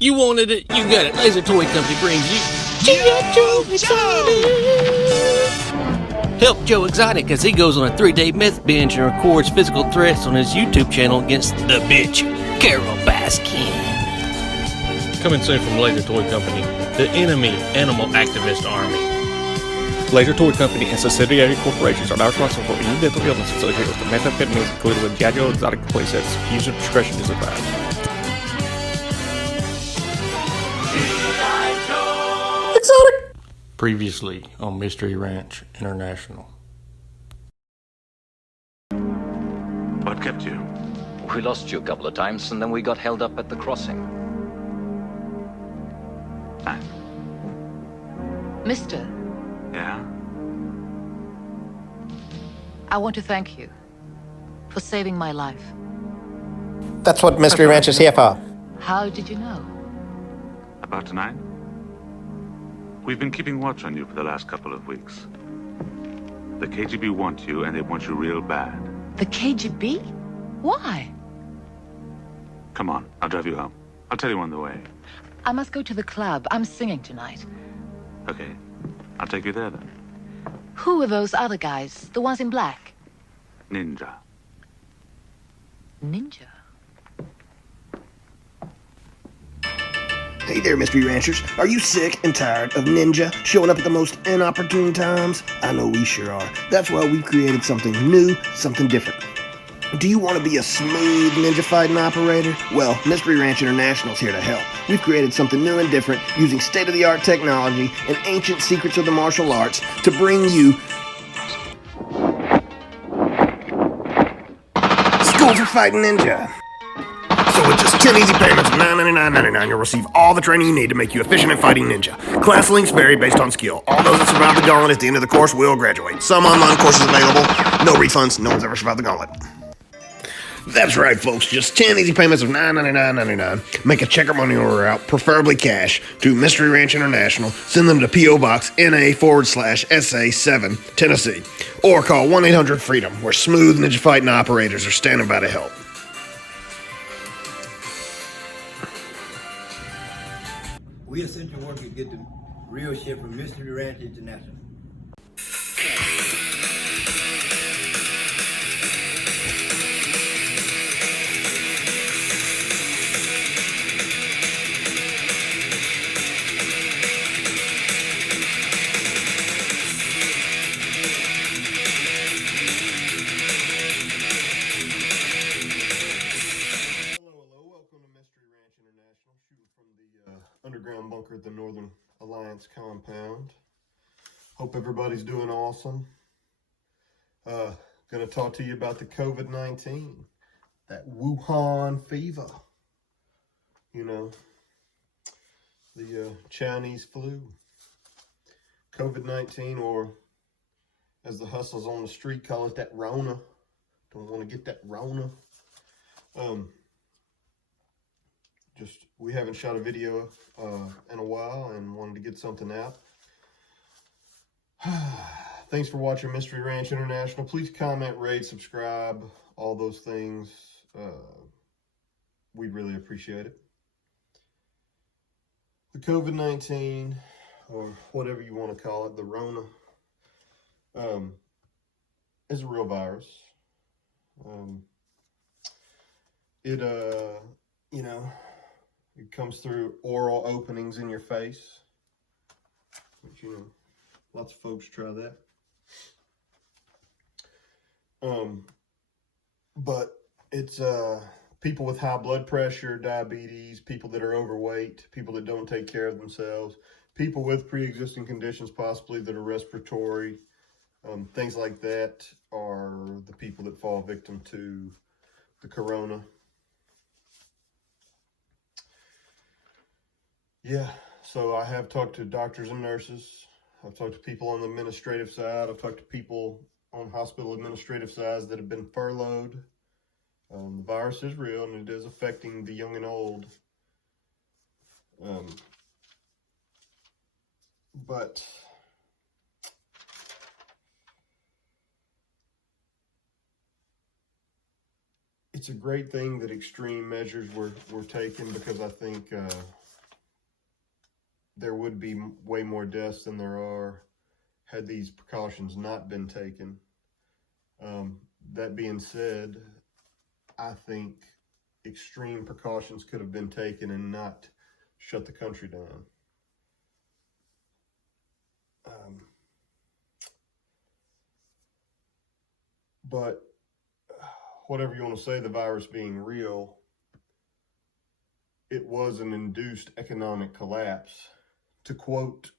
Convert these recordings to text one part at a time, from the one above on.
You wanted it, you got it. Laser Toy Company brings you G.I. Joe Exotic. Help Joe Exotic as he goes on a 3-day meth binge and records physical threats on his YouTube channel against the bitch, Carol Baskin. Coming soon from Laser Toy Company, the enemy animal activist army. Laser Toy Company and subsidiary corporations are not responsible for any mental illness associated with the methamphetamines included with G.I. Joe Exotic playsets. User discretion is advised. Exotic! Previously on Mystery Ranch International. What kept you? We lost you a couple of times, and then we got held up at the crossing. Fine. Mister, Yeah? I want to thank you for saving my life. That's what Mystery Ranch is here for. How did you know? About tonight? We've been keeping watch on you for the last couple of weeks. The KGB want you, and they want you real bad. The KGB? Why? Come on, I'll drive you home. I'll tell you on the way. I must go to the club. I'm singing tonight. Okay, I'll take you there then. Who are those other guys? The ones in black? Ninja. Ninja? Hey there, Mystery Ranchers. Are you sick and tired of Ninja showing up at the most inopportune times? I know we sure are. That's why we've created something new, something different. Do you want to be a smooth ninja fighting operator? Well, Mystery Ranch International's here to help. We've created something new and different using state-of-the-art technology and ancient secrets of the martial arts to bring you School for Fighting Ninja. So with just 10 easy payments of $9.99.99, you'll receive all the training you need to make you efficient at fighting ninja. Class links vary based on skill. All those that survive the gauntlet at the end of the course will graduate. Some online courses available. No refunds. No one's ever survived the gauntlet. That's right, folks. Just 10 easy payments of $9.99.99. Make a check or money order out, preferably cash, to Mystery Ranch International. Send them to P.O. Box NA/SA7, Tennessee. Or call 1-800-FREEDOM, where smooth ninja fighting operators are standing by to help. We essential workers get the real shit from Mystery Ranch International. Underground bunker at the Northern Alliance compound. Hope everybody's doing awesome. Gonna talk to you about the COVID-19, that Wuhan fever. You know, the Chinese flu. COVID-19, or as the hustlers on the street call it, that Rona. Don't want to get that Rona. We haven't shot a video in a while and wanted to get something out. Thanks for watching Mystery Ranch International. Please comment, rate, subscribe, all those things. We'd really appreciate it. The COVID-19, or whatever you want to call it, the Rona, is a real virus. You know, it comes through oral openings in your face, which, you know, lots of folks try that. But it's people with high blood pressure, diabetes, people that are overweight, people that don't take care of themselves, people with pre-existing conditions possibly that are respiratory, things like that are the people that fall victim to the corona. Yeah, so I have talked to doctors and nurses. I've talked to people on the administrative side. I've talked to people on hospital administrative sides that have been furloughed. The virus is real, and it is affecting the young and old. But it's a great thing that extreme measures were taken, because I think there would be way more deaths than there are had these precautions not been taken. That being said, I think extreme precautions could have been taken and not shut the country down. But whatever you want to say, the virus being real, it was an induced economic collapse. To quote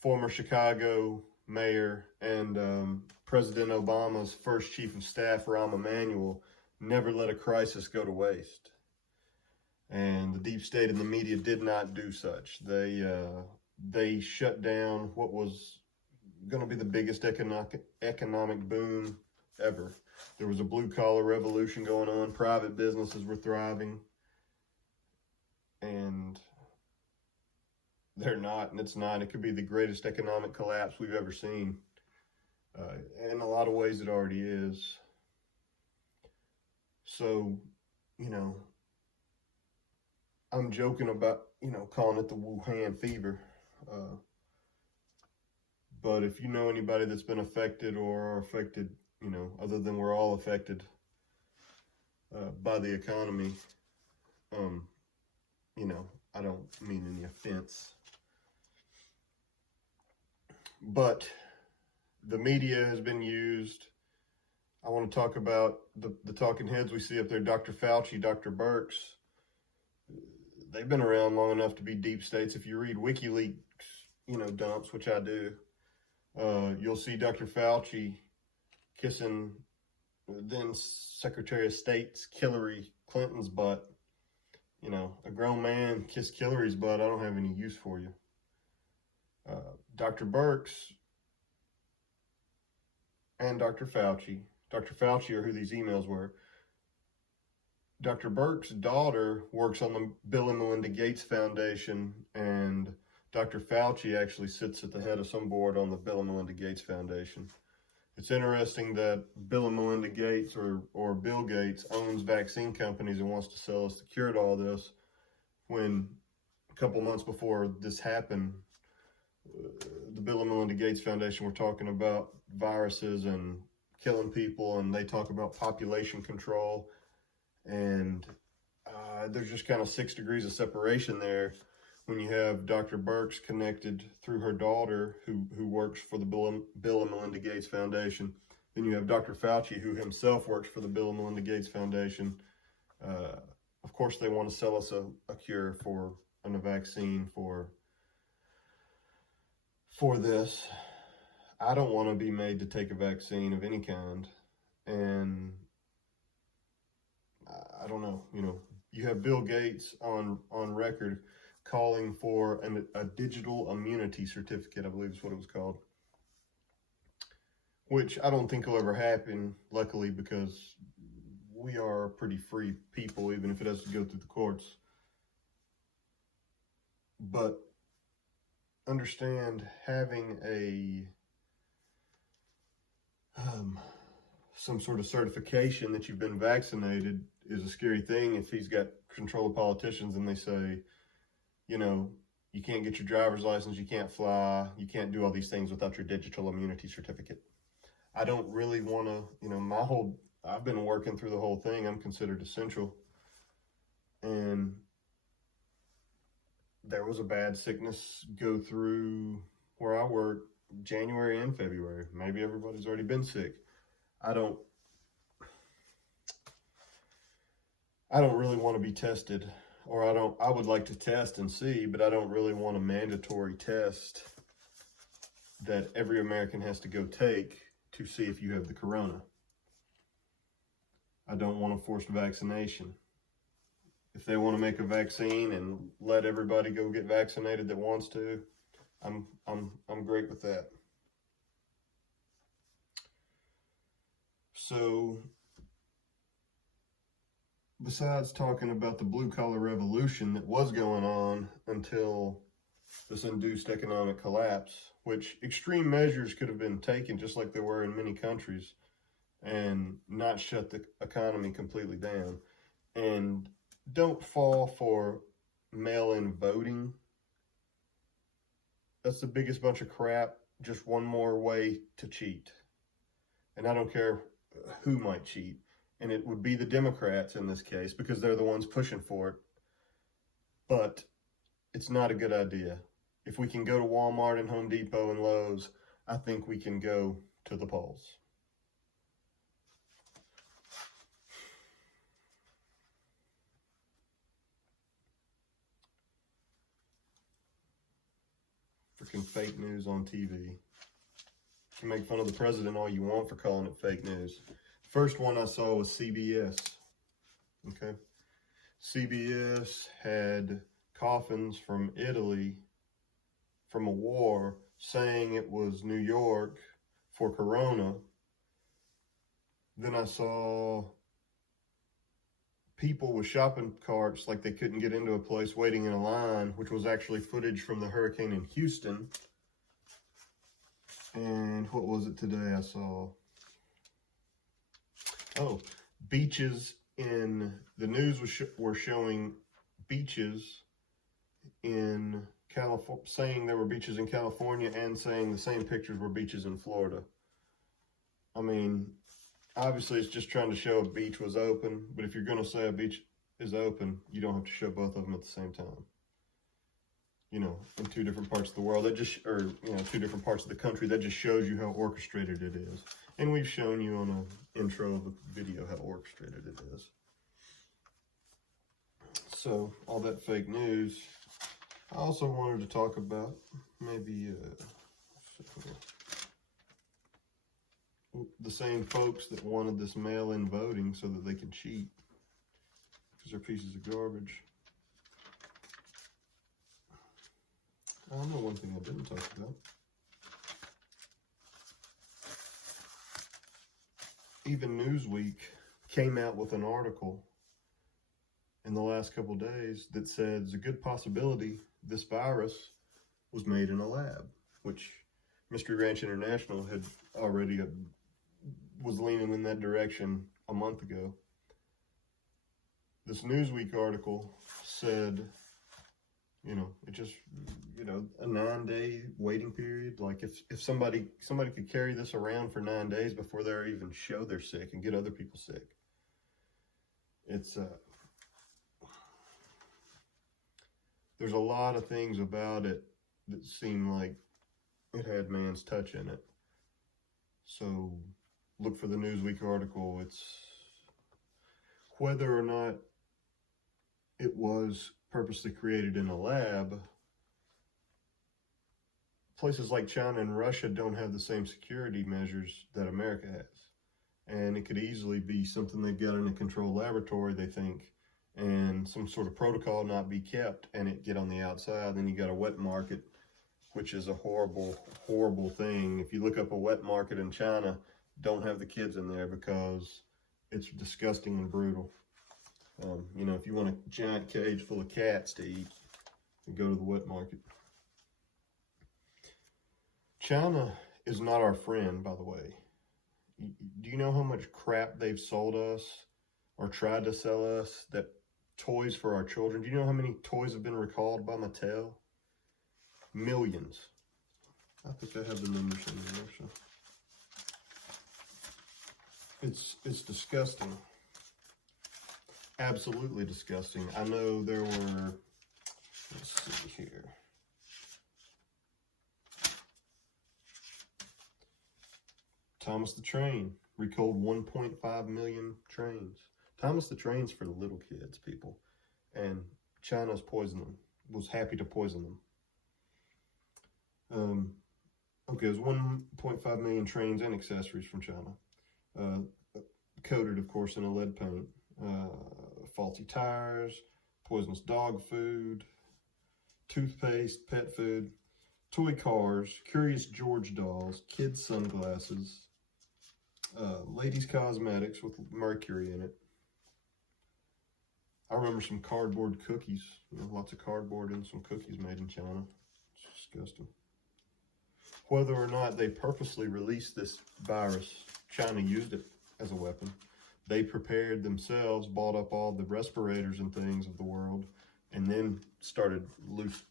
former Chicago mayor and President Obama's first chief of staff, Rahm Emanuel, never let a crisis go to waste. And the deep state and the media did not do such. They shut down what was going to be the biggest economic boom ever. There was a blue-collar revolution going on. Private businesses were thriving. And they're not, and it's not. It could be the greatest economic collapse we've ever seen. In a lot of ways, it already is. So, I'm joking about, calling it the Wuhan fever. But if you know anybody that's been affected or are affected, other than we're all affected by the economy, I don't mean any offense. But the media has been used. I want to talk about the talking heads we see up there, Dr. Fauci, Dr. Birx. They've been around long enough to be deep states. If you read WikiLeaks, dumps, which I do, you'll see Dr. Fauci kissing then Secretary of State's Hillary Clinton's butt. A grown man kissed Hillary's butt. I don't have any use for you. Dr. Birx and Dr. Fauci. Dr. Fauci are who these emails were. Dr. Birx's daughter works on the Bill and Melinda Gates Foundation, and Dr. Fauci actually sits at the head of some board on the Bill and Melinda Gates Foundation. It's interesting that Bill and Melinda Gates or Bill Gates owns vaccine companies and wants to sell us the cure to all this, when a couple months before this happened, the Bill and Melinda Gates Foundation were talking about viruses and killing people, and they talk about population control, and there's just kind of 6 degrees of separation there when you have Dr. Birx connected through her daughter who works for the Bill and Melinda Gates Foundation. Then you have Dr. Fauci, who himself works for the Bill and Melinda Gates Foundation. Of course, they want to sell us a cure and a vaccine for this. I don't want to be made to take a vaccine of any kind. And I don't know, you have Bill Gates on record calling for a digital immunity certificate, I believe is what it was called, which I don't think will ever happen, luckily, because we are pretty free people, even if it has to go through the courts. But understand, having some sort of certification that you've been vaccinated is a scary thing. If he's got control of politicians and they say, you can't get your driver's license, you can't fly, you can't do all these things without your digital immunity certificate. I don't really want to, I've been working through the whole thing. I'm considered essential. And there was a bad sickness go through where I work January and February. Maybe everybody's already been sick. I don't really want to be tested, or I would like to test and see, but I don't really want a mandatory test that every American has to go take to see if you have the corona. I don't want a forced vaccination. If they want to make a vaccine and let everybody go get vaccinated that wants to, I'm great with that. So, besides talking about the blue-collar revolution that was going on until this induced economic collapse, which extreme measures could have been taken just like there were in many countries and not shut the economy completely down. And don't fall for mail-in voting. That's the biggest bunch of crap. Just one more way to cheat. And I don't care who might cheat. And it would be the Democrats in this case because they're the ones pushing for it. But it's not a good idea. If we can go to Walmart and Home Depot and Lowe's, I think we can go to the polls. Freaking fake news on TV. You can make fun of the president all you want for calling it fake news. First one I saw was CBS. Okay. CBS had coffins from Italy from a war saying it was New York for Carona. Then I saw people with shopping carts like they couldn't get into a place waiting in a line, which was actually footage from the hurricane in Houston. And what was it today I saw? Oh, beaches in the news were showing beaches in California, saying there were beaches in California and saying the same pictures were beaches in Florida. I mean, obviously it's just trying to show a beach was open, but if you're going to say a beach is open, you don't have to show both of them at the same time. You know, in two different parts of the world, that just, or, you know, two different parts of the country, that just shows you how orchestrated it is. And we've shown you on an intro of the video how orchestrated it is. So, all that fake news. I also wanted to talk about maybe the same folks that wanted this mail-in voting so that they could cheat because they're pieces of garbage. I know one thing I didn't talk about. Even Newsweek came out with an article in the last couple of days that said there's a good possibility this virus was made in a lab, which Mystery Ranch International had already was leaning in that direction a month ago. This Newsweek article said, you know, it just, you know, a 9-day waiting period. Like if somebody could carry this around for 9 days before they even show they're sick and get other people sick. It's there's a lot of things about it that seem like it had man's touch in it. So look for the Newsweek article. It's whether or not it was purposely created in a lab. Places like China and Russia don't have the same security measures that America has. And it could easily be something they've got in a controlled laboratory, they think, and some sort of protocol not be kept and it get on the outside. Then you got a wet market, which is a horrible, horrible thing. If you look up a wet market in China, don't have the kids in there because it's disgusting and brutal. You know, if you want a giant cage full of cats to eat, you go to the wet market. China is not our friend, by the way. Do you know how much crap they've sold us or tried to sell us, that toys for our children? Do you know how many toys have been recalled by Mattel? Millions. I think I have the numbers in there, actually. It's disgusting. Absolutely disgusting. I know there were, let's see here. Thomas the Train recalled 1.5 million trains. Thomas the Train's for the little kids, people. And China's poisoned them, was happy to poison them. Okay, it was 1.5 million trains and accessories from China. Coated, of course, in a lead paint. Faulty tires, poisonous dog food, toothpaste, pet food, toy cars, Curious George dolls, kids' sunglasses, ladies' cosmetics with mercury in it. I remember some cardboard cookies, you know, lots of cardboard and some cookies made in China. It's disgusting. Whether or not they purposely released this virus, China used it as a weapon. They prepared themselves, bought up all the respirators and things of the world, and then started loose,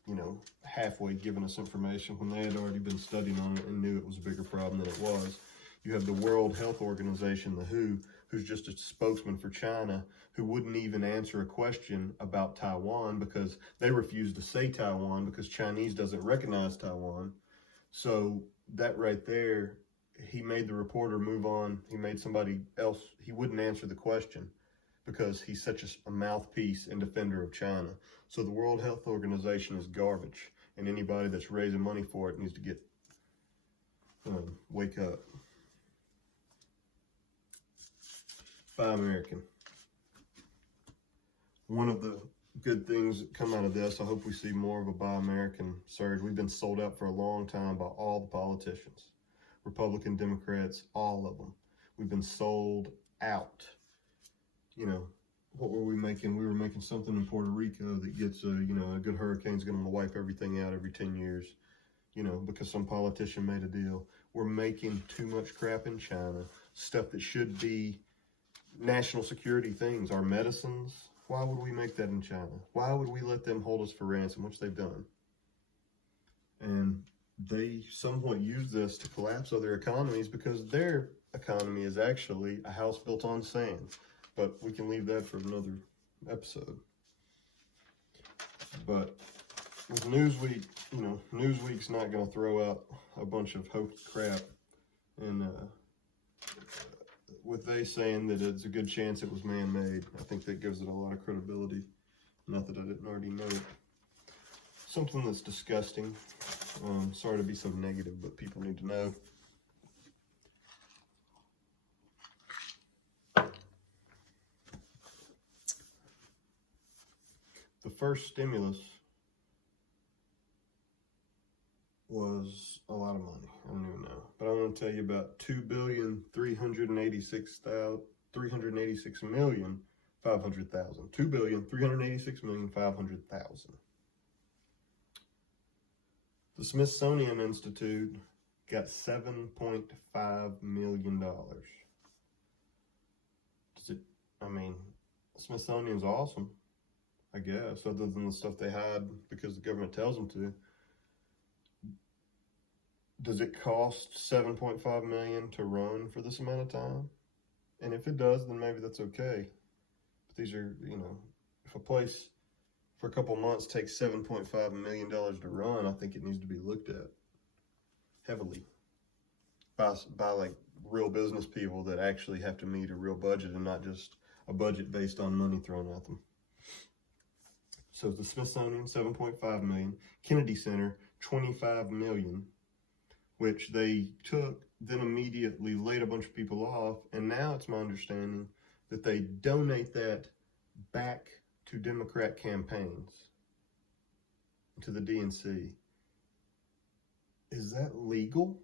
halfway giving us information when they had already been studying on it and knew it was a bigger problem than it was. You have the World Health Organization, the WHO, who's just a spokesman for China, who wouldn't even answer a question about Taiwan because they refuse to say Taiwan because Chinese doesn't recognize Taiwan. So that right there, he made the reporter move on. He made somebody else, he wouldn't answer the question because he's such a mouthpiece and defender of China. So the World Health Organization is garbage, and anybody that's raising money for it needs to get, wake up. Buy American. One of the good things that come out of this, I hope we see more of a Buy American surge. We've been sold out for a long time by all the politicians, Republican, Democrats, all of them. We've been sold out. What were we making? We were making something in Puerto Rico that gets a good hurricane's going to wipe everything out every 10 years, because some politician made a deal. We're making too much crap in China, stuff that should be national security things, our medicines. Why would we make that in China? Why would we let them hold us for ransom, which they've done? And they somewhat use this to collapse other economies because their economy is actually a house built on sand. But we can leave that for another episode. But with Newsweek, Newsweek's not going to throw out a bunch of hokey crap. And with they saying that it's a good chance it was man-made, I think that gives it a lot of credibility. Not that I didn't already know it. Something that's disgusting. Sorry to be so negative, but people need to know. The first stimulus was a lot of money. I don't even know. But I want to tell you about $2,386,500,000. $2,386,500,000. The Smithsonian Institute got $7.5 million. Smithsonian's awesome, I guess, other than the stuff they hide because the government tells them to. Does it cost $7.5 million to run for this amount of time? And if it does, then maybe that's okay. But these are, if a place for a couple months takes $7.5 million to run, I think it needs to be looked at heavily by like real business people that actually have to meet a real budget and not just a budget based on money thrown at them. So the Smithsonian, $7.5 million. Kennedy Center, $25 million, which they took, then immediately laid a bunch of people off. And now it's my understanding that they donate that back to Democrat campaigns, to the DNC. Is that legal?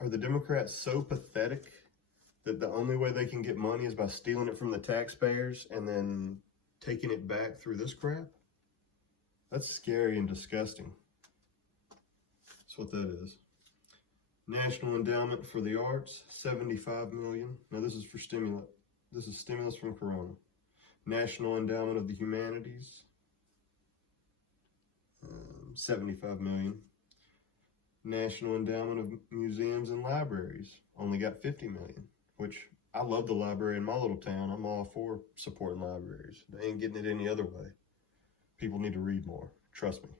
Are the Democrats so pathetic that the only way they can get money is by stealing it from the taxpayers and then taking it back through this crap? That's scary and disgusting. That's what that is. National Endowment for the Arts, $75 million. Now this is for stimulus. This is stimulus from Carona. National Endowment of the Humanities, $75 million. National Endowment of Museums and Libraries only got $50 million, which I love the library in my little town. I'm all for supporting libraries. They ain't getting it any other way. People need to read more. Trust me.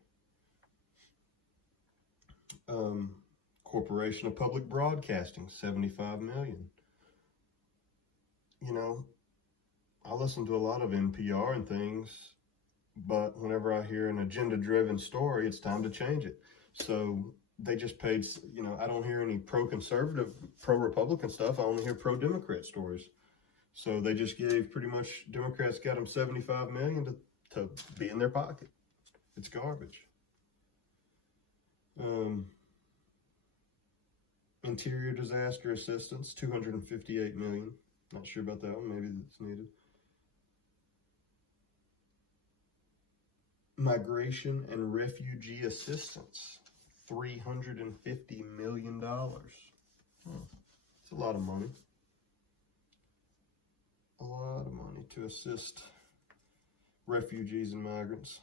Corporation of Public Broadcasting, $75 million. I listen to a lot of NPR and things, but whenever I hear an agenda-driven story, it's time to change it. So they just paid, I don't hear any pro-conservative, pro-Republican stuff. I only hear pro-Democrat stories. So they just gave pretty much, Democrats got them $75 million to be in their pocket. It's garbage. Interior Disaster Assistance, $258 million. Not sure about that one. Maybe that's needed. Migration and Refugee Assistance, $350 million. It's a lot of money. A lot of money to assist refugees and migrants.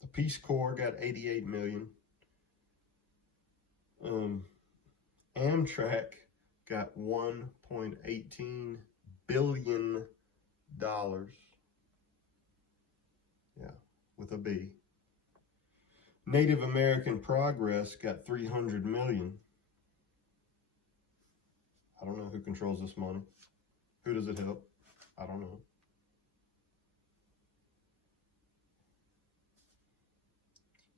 The Peace Corps got $88 million. Amtrak got $1.18 billion. Yeah, with a B. Native American Progress got $300 million. I don't know who controls this money. Who does it help? I don't know.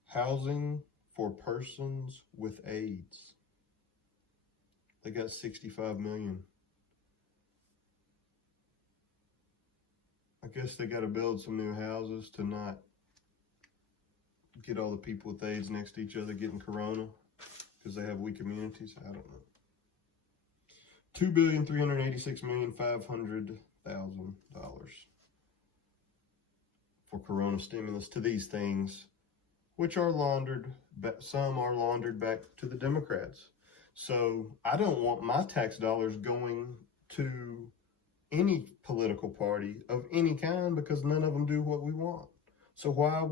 Housing for persons with AIDS. They got $65 million. I guess they got to build some new houses to not get all the people with AIDS next to each other getting corona because they have weak immunities. I don't know. $2,386,500,000 for corona stimulus to these things, which are laundered, some are laundered back to the Democrats. So I don't want my tax dollars going to any political party of any kind because none of them do what we want. So why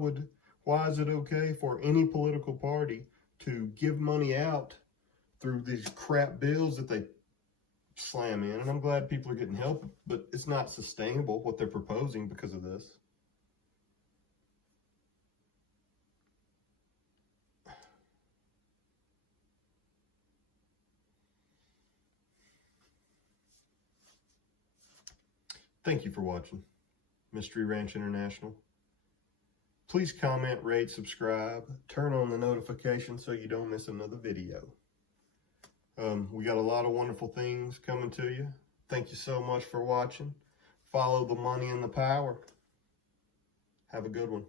is it okay for any political party to give money out through these crap bills that they slam in? And I'm glad people are getting help, but it's not sustainable what they're proposing because of this. Thank you for watching Mystery Ranch International. Please comment, rate, subscribe, turn on the notifications so you don't miss another video. We got a lot of wonderful things coming to you. Thank you so much for watching. Follow the money and the power. Have a good one.